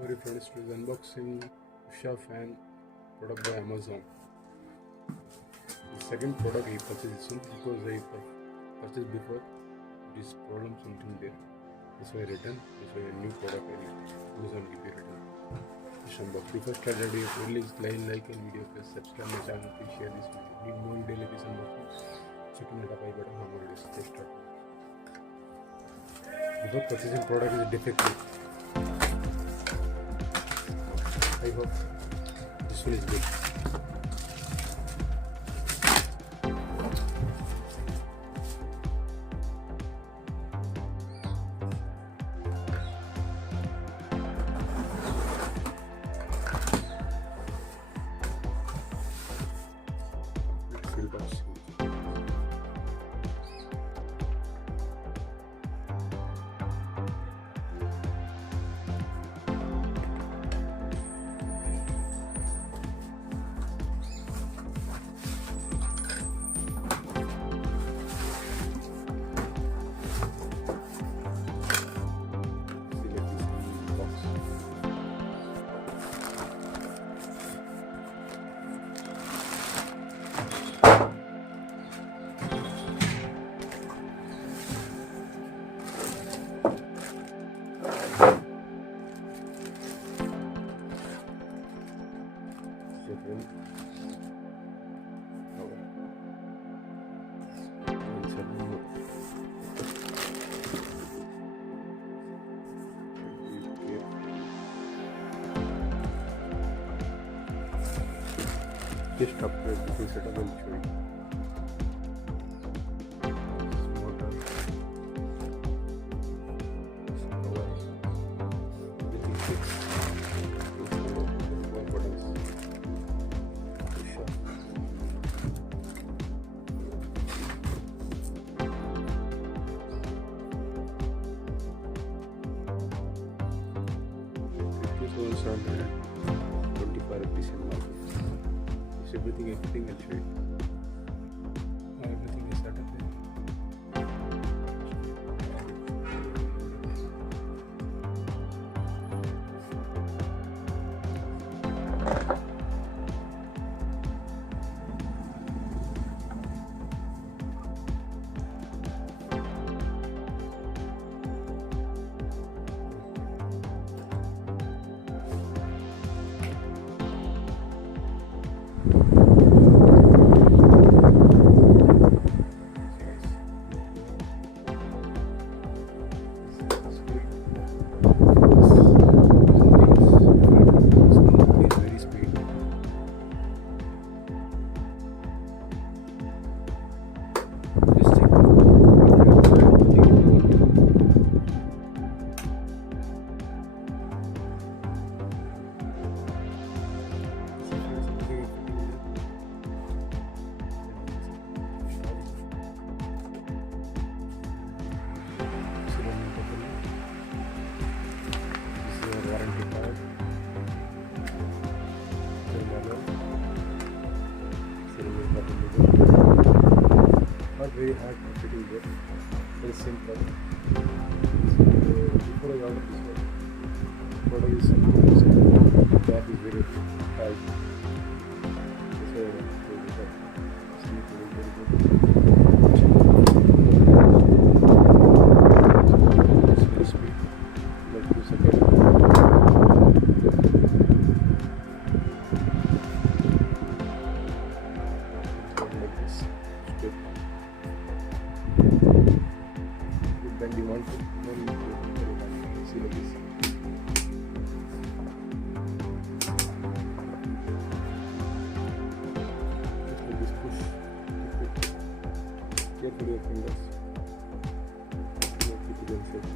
Very friends, to the unboxing Usha fan product by Amazon. The second product I purchased soon because I purchased before. This problem something there. This way return. This way a new product I need. Amazon give you return. Just unbox. Before start video, please like and video, please subscribe my channel. Please share this video. Need more video like this unboxing. Checking it up. I button more videos. Let's start. Before purchasing product is defective. I hope this one is good. Seal box. Just upgrade the full setup and show you. Motor, power, everything fixed. One buttons. Usha. ₹50,725 in market. Everything I'll show you. Everything is set up there. Warranty card, not very hard fitting there, very simple. Before I ordered this one, product is back is very tight. This way sleep very good. It's very speed, like 2 seconds. When you want to see like this. Just like this, push. Carefully your fingers. Keep it in shape.